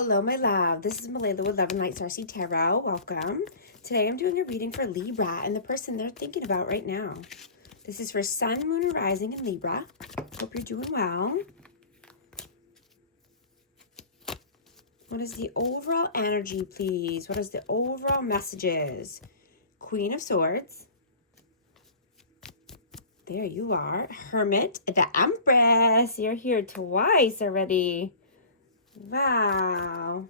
Hello, my love. This is Malayla with Love and Light Starseed Tarot. Welcome. Today I'm doing a reading for Libra and the person they're thinking about right now. This is for Sun, Moon, and Rising in Libra. Hope you're doing well. What is the overall energy, please? What is the overall messages? Queen of Swords. There you are. Hermit, the Empress. You're here twice already. Wow.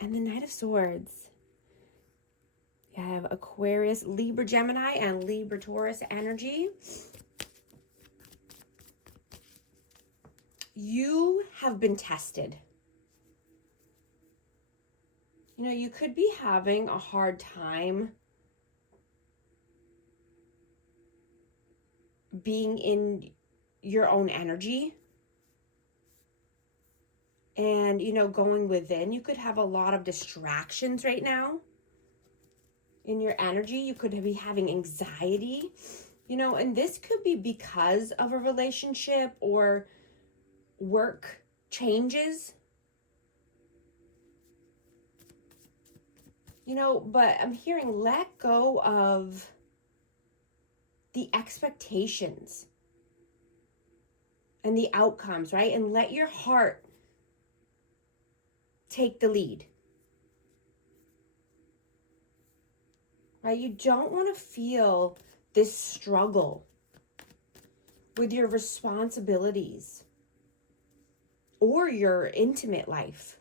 And the Knight of Swords. You have Aquarius, Libra, Gemini, and Libra, Taurus energy. You have been tested. You know, you could be having a hard time being in your own energy. And, you know, going within, you could have a lot of distractions right now in your energy. You could be having anxiety, you know, and this could be because of a relationship or work changes, you know, but I'm hearing let go of the expectations and the outcomes, right? And let your heart take the lead, right? You don't want to feel this struggle with your responsibilities or your intimate life,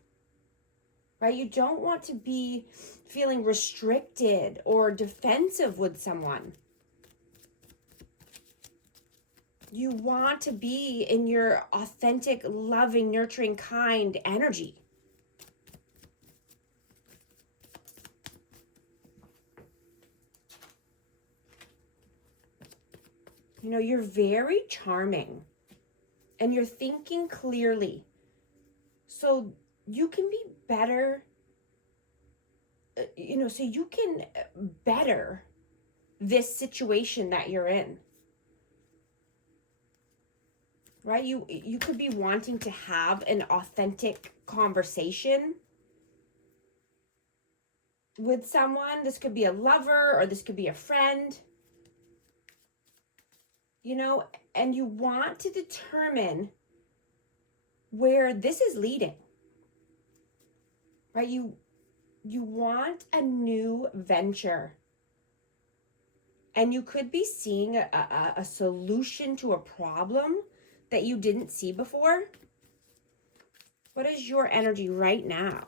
right? You don't want to be feeling restricted or defensive with someone. You want to be in your authentic, loving, nurturing, kind energy. You know, you're very charming and you're thinking clearly. So you can be better, you know, so you can better this situation that you're in. Right? You could be wanting to have an authentic conversation with someone. This could be a lover or this could be a friend. You know, and you want to determine where this is leading. Right? You want a new venture. And you could be seeing a solution to a problem that you didn't see before. What is your energy right now?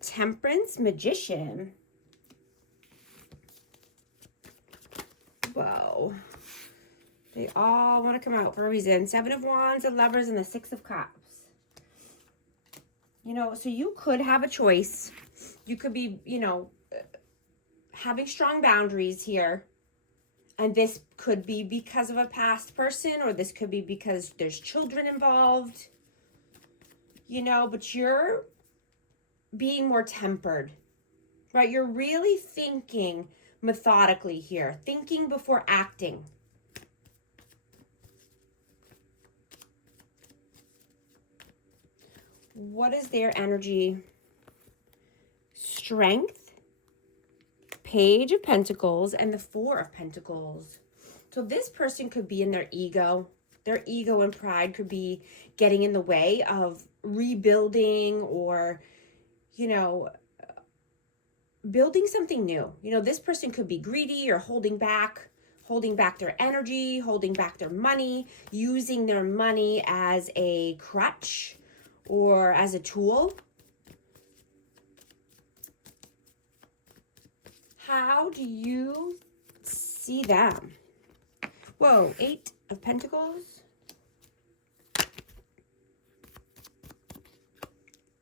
Temperance, Magician. Whoa. They all want to come out for a reason. Seven of Wands, the Lovers, and the Six of Cups. You know, so you could have a choice. You could be, you know, having strong boundaries here. And this could be because of a past person, or this could be because there's children involved. You know, but you're being more tempered, right? You're really thinking methodically here. Thinking before acting. What is their energy? Strength, Page of Pentacles, and the Four of Pentacles. So this person could be in their ego. Their ego and pride could be getting in the way of rebuilding or, you know, building something new. You know, this person could be greedy or holding back their energy, holding back their money, using their money as a crutch or as a tool. How do you see them? Whoa, Eight of Pentacles.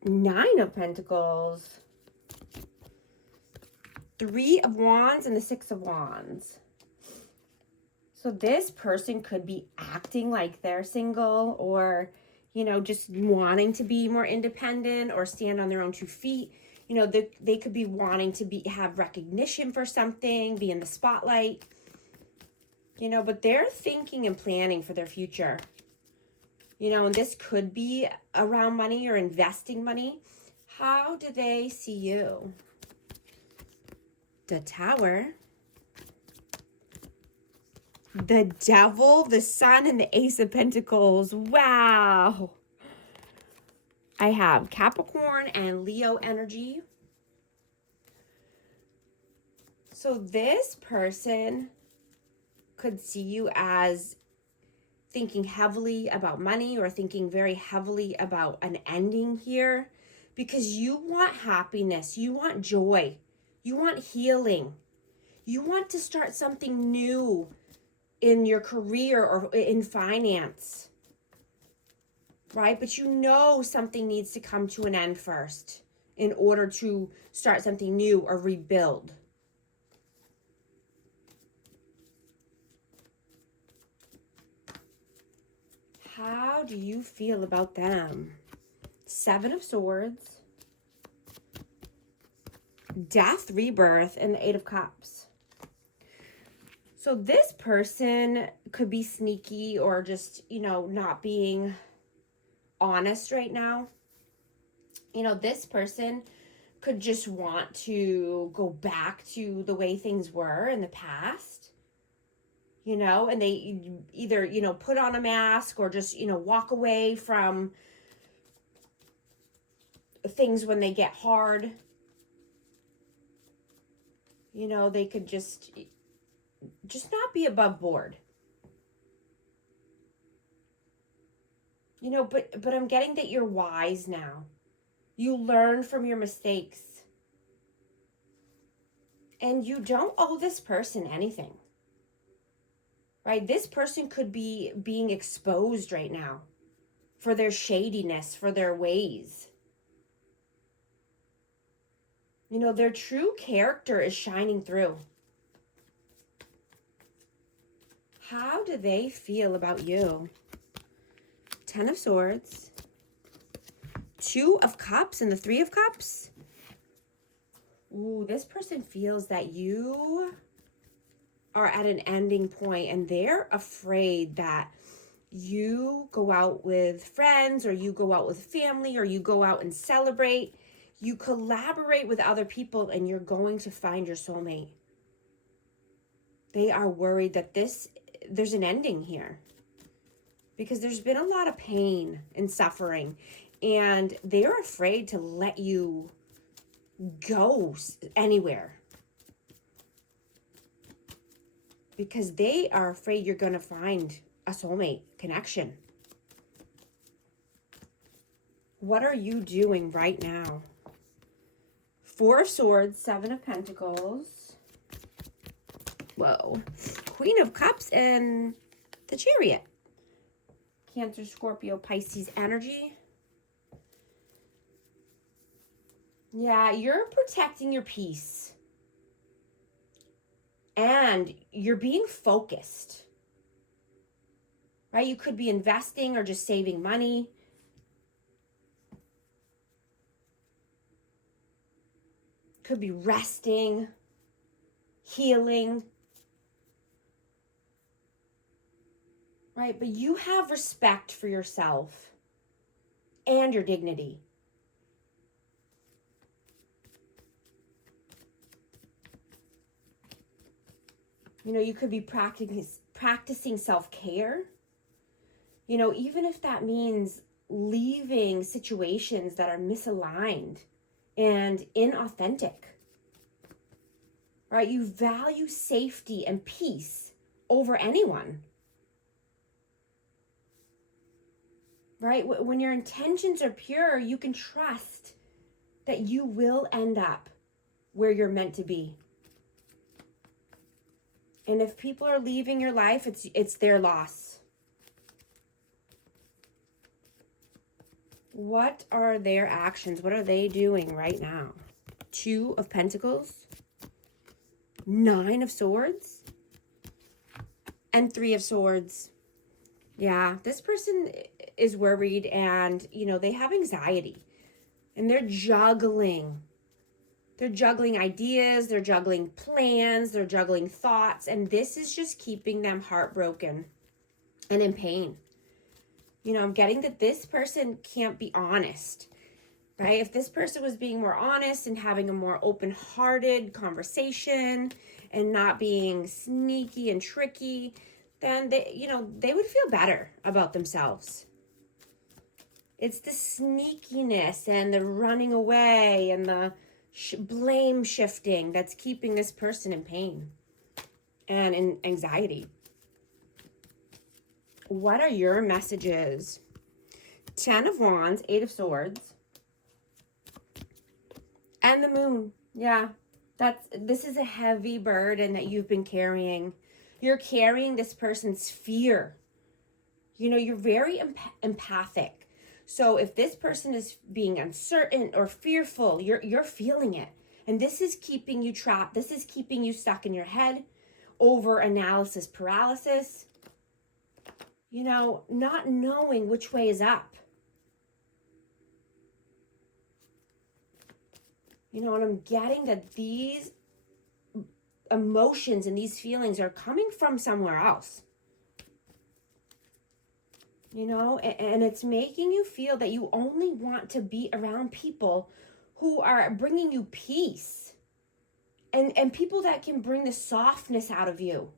Nine of Pentacles. Three of Wands and the Six of Wands. So this person could be acting like they're single or, you know, just wanting to be more independent or stand on their own 2 feet. You know, they could be wanting to have recognition for something, be in the spotlight. You know, but they're thinking and planning for their future. You know, and this could be around money or investing money. How do they see you? The Tower, the Devil, the Sun, and the Ace of Pentacles. Wow. I have Capricorn and Leo energy. So this person could see you as thinking heavily about money or thinking very heavily about an ending here, because you want happiness, you want joy, you want healing, you want to start something new in your career or in finance, right? But you know something needs to come to an end first in order to start something new or rebuild. How do you feel about them? Seven of Swords, Death, Rebirth, and the Eight of Cups. So this person could be sneaky or just, you know, not being honest right now. You know, this person could just want to go back to the way things were in the past. You know, and they either, you know, put on a mask or just, you know, walk away from things when they get hard. You know, they could just not be above board. You know, but I'm getting that you're wise now. You learn from your mistakes. And you don't owe this person anything. Right? This person could be being exposed right now for their shadiness, for their ways. You know, their true character is shining through. How do they feel about you? Ten of Swords, Two of Cups, and the Three of Cups. Ooh, this person feels that you are at an ending point and they're afraid that you go out with friends or you go out with family or you go out and celebrate, you collaborate with other people and you're going to find your soulmate. They are worried that there's an ending here because there's been a lot of pain and suffering and they're afraid to let you go anywhere. Because they are afraid you're going to find a soulmate connection. What are you doing right now? Four of Swords, Seven of Pentacles. Whoa. Queen of Cups and the Chariot. Cancer, Scorpio, Pisces energy. Yeah, you're protecting your peace. And you're being focused, right? You could be investing or just saving money. Could be resting, healing, right? But you have respect for yourself and your dignity. You know, you could be practicing self-care. You know, even if that means leaving situations that are misaligned and inauthentic. Right? You value safety and peace over anyone. Right? When your intentions are pure, you can trust that you will end up where you're meant to be. And if people are leaving your life, it's their loss. What are their actions? What are they doing right now? Two of Pentacles, Nine of Swords, and Three of Swords. Yeah, this person is worried and, you know, they have anxiety. And they're juggling. They're juggling ideas, they're juggling plans, they're juggling thoughts, and this is just keeping them heartbroken and in pain. You know, I'm getting that this person can't be honest. right? If this person was being more honest and having a more open-hearted conversation and not being sneaky and tricky, then they would feel better about themselves. It's the sneakiness and the running away and the blame shifting that's keeping this person in pain and in anxiety. What are your messages? 10 of Wands, 8 of Swords, and the Moon. Yeah, this is a heavy burden that you've been carrying. You're carrying this person's fear. You're very empathic. So if this person is being uncertain or fearful, you're feeling it. And this is keeping you trapped. This is keeping you stuck in your head, over analysis paralysis. Not knowing which way is up. And I'm getting that these emotions and these feelings are coming from somewhere else. And it's making you feel that you only want to be around people who are bringing you peace and people that can bring the softness out of you.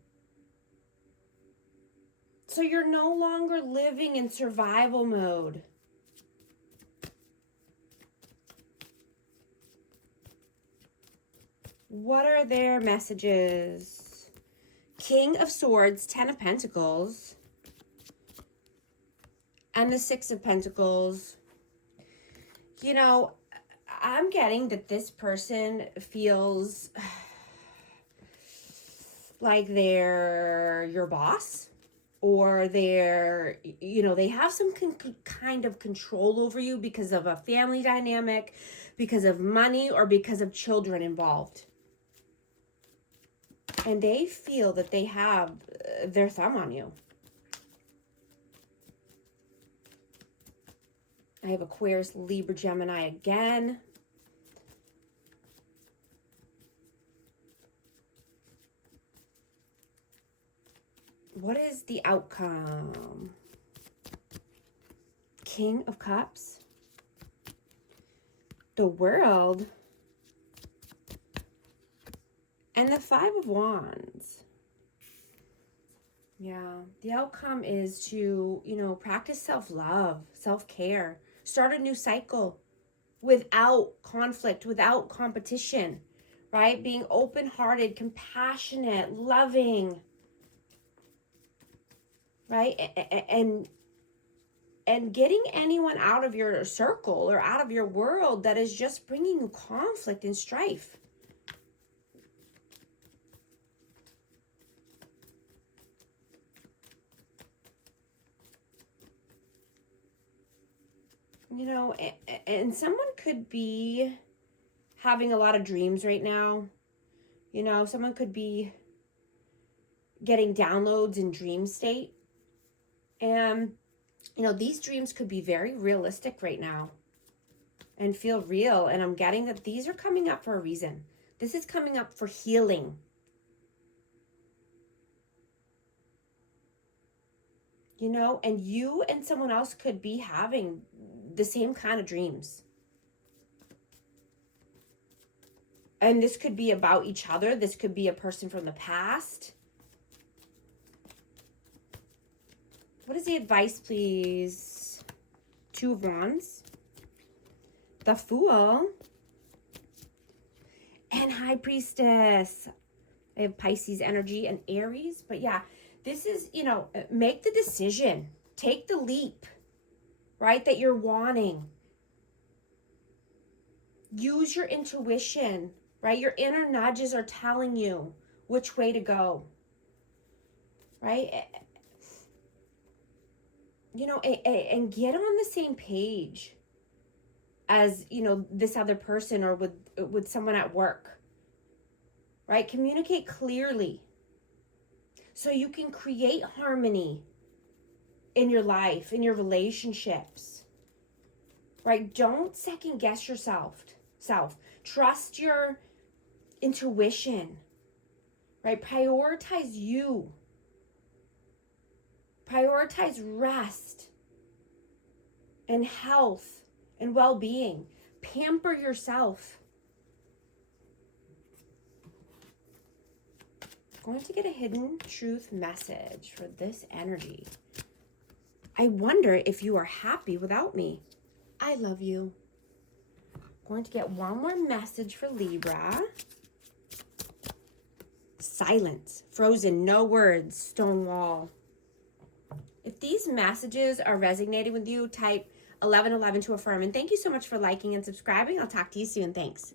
So you're no longer living in survival mode. What are their messages? King of Swords, 10 of Pentacles, and the 6 of Pentacles. I'm getting that this person feels like they're your boss, or they have some kind of control over you because of a family dynamic, because of money, or because of children involved. And they feel that they have their thumb on you. I have Aquarius, Libra, Gemini again. What is the outcome? King of Cups, the World, and the 5 of Wands. Yeah, the outcome is to, practice self-love, self-care, start a new cycle without conflict, without competition, right? Being open-hearted, compassionate, loving, right? And getting anyone out of your circle or out of your world that is just bringing you conflict and strife. And someone could be having a lot of dreams right now. Someone could be getting downloads in dream state. And, these dreams could be very realistic right now and feel real. And I'm getting that these are coming up for a reason. This is coming up for healing. And you and someone else could be having the same kind of dreams. And this could be about each other. This could be a person from the past. What is the advice, please? 2 of Wands, the Fool, and High Priestess. I have Pisces energy and Aries. But yeah, this is, make the decision. Take the leap, right, that you're wanting. Use your intuition, right? Your inner nudges are telling you which way to go, right? And get on the same page as, this other person or with someone at work, right? Communicate clearly so you can create harmony in your life, in your relationships, right? Don't second guess yourself. Trust your intuition, right? Prioritize you. Prioritize rest and health and well-being. Pamper yourself. Going to get a hidden truth message for this energy. I wonder if you are happy without me. I love you. Going to get one more message for Libra. Silence. Frozen. No words. Stone wall. If these messages are resonating with you, type 1111 to affirm. And thank you so much for liking and subscribing. I'll talk to you soon. Thanks.